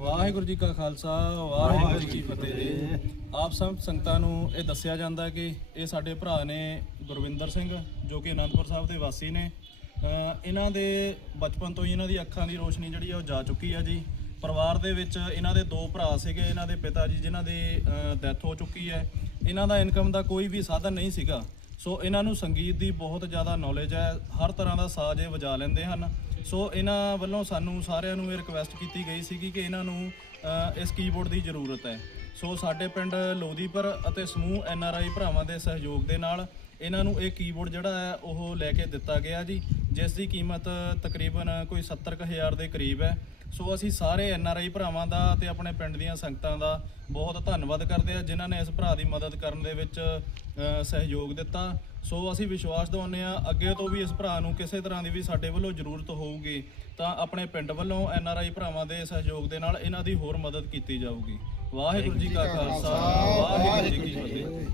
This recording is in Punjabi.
ਵਾਹਿਗੁਰੂ ਜੀ ਕਾ ਖਾਲਸਾ, ਵਾਹਿਗੁਰੂ ਜੀ ਕੀ ਫਤਿਹ। ਜੀ ਆਪ ਸਭ ਸੰਗਤਾਂ ਨੂੰ ਇਹ ਦੱਸਿਆ ਜਾਂਦਾ ਕਿ ਇਹ ਸਾਡੇ ਭਰਾ ਨੇ ਗੁਰਵਿੰਦਰ ਸਿੰਘ, ਜੋ ਕਿ ਅਨੰਦਪੁਰ ਸਾਹਿਬ ਦੇ ਵਾਸੀ ਨੇ। ਇਹਨਾਂ ਦੇ ਬਚਪਨ ਤੋਂ ਹੀ ਇਹਨਾਂ ਦੀ ਅੱਖਾਂ ਦੀ ਰੋਸ਼ਨੀ ਜਿਹੜੀ ਆ ਉਹ ਜਾ ਚੁੱਕੀ ਆ ਜੀ। ਪਰਿਵਾਰ ਦੇ ਵਿੱਚ ਇਹਨਾਂ ਦੇ ਦੋ ਭਰਾ ਸੀਗੇ, ਇਹਨਾਂ ਦੇ ਪਿਤਾ ਜੀ, ਜਿਨ੍ਹਾਂ ਦੀ ਡੈਥ ਹੋ ਚੁੱਕੀ ਹੈ। ਇਹਨਾਂ ਦਾ ਇਨਕਮ ਦਾ ਕੋਈ ਵੀ ਸਾਧਨ ਨਹੀਂ ਸੀਗਾ। ਸੋ ਇਹਨਾਂ ਨੂੰ ਸੰਗੀਤ ਦੀ ਬਹੁਤ ਜ਼ਿਆਦਾ ਨੌਲੇਜ ਹੈ, ਹਰ ਤਰ੍ਹਾਂ ਦਾ ਸਾਜ਼ ਇਹ ਵਜਾ ਲੈਂਦੇ ਹਨ। ਸੋ ਇਹਨਾਂ ਵੱਲੋਂ ਸਾਨੂੰ ਸਾਰਿਆਂ ਨੂੰ ਇਹ ਰਿਕਵੈਸਟ ਕੀਤੀ ਗਈ ਸੀਗੀ ਕਿ ਇਹਨਾਂ ਨੂੰ ਇਸ ਕੀਬੋਰਡ ਦੀ ਜ਼ਰੂਰਤ ਹੈ। ਸੋ ਸਾਡੇ ਪਿੰਡ ਲੋਧੀਪੁਰ ਅਤੇ ਸਮੂਹ ਐਨ ਆਰ ਆਈ ਭਰਾਵਾਂ ਦੇ ਸਹਿਯੋਗ ਦੇ ਨਾਲ ਇਹਨਾਂ ਨੂੰ ਇਹ ਕੀਬੋਰਡ ਜਿਹੜਾ ਹੈ, ਉਹ ਲੈ ਕੇ ਦਿੱਤਾ ਗਿਆ ਜੀ। ਜਿਸ ਦੀ ਕੀਮਤ ਤਕਰੀਬਨ ਕੋਈ 70000 ਦੇ ਕਰੀਬ ਹੈ। ਸੋ ਅਸੀਂ ਸਾਰੇ ਐਨ ਆਰ ਆਈ ਭਰਾਵਾਂ ਦਾ ਤੇ ਆਪਣੇ ਪਿੰਡ ਦੀਆਂ ਸੰਗਤਾਂ ਦਾ ਬਹੁਤ ਧੰਨਵਾਦ ਕਰਦੇ ਆ ਜਿਨ੍ਹਾਂ ਨੇ ਇਸ ਭਰਾ ਦੀ ਮਦਦ ਕਰਨ ਦੇ ਵਿੱਚ ਸਹਿਯੋਗ ਦਿੱਤਾ। ਸੋ ਅਸੀਂ ਵਿਸ਼ਵਾਸ ਦਿਵਾਉਂਦੇ ਆ ਅੱਗੇ ਤੋਂ ਵੀ ਇਸ ਭਰਾ ਨੂੰ ਕਿਸੇ ਤਰ੍ਹਾਂ ਦੀ ਵੀ ਸਾਡੇ ਵੱਲੋਂ ਜ਼ਰੂਰਤ ਹੋਊਗੀ, ਤਾਂ ਆਪਣੇ ਪਿੰਡ ਵੱਲੋਂ ਐਨ ਆਰ ਆਈ ਭਰਾਵਾਂ ਦੇ ਸਹਿਯੋਗ ਦੇ ਨਾਲ ਇਹਨਾਂ ਦੀ ਹੋਰ ਮਦਦ ਕੀਤੀ ਜਾਊਗੀ। ਵਾਹਿਗੁਰੂ ਜੀ ਕਾ ਖਾਲਸਾ, ਵਾਹਿਗੁਰੂ ਜੀ ਕੀ ਫਤਿਹ।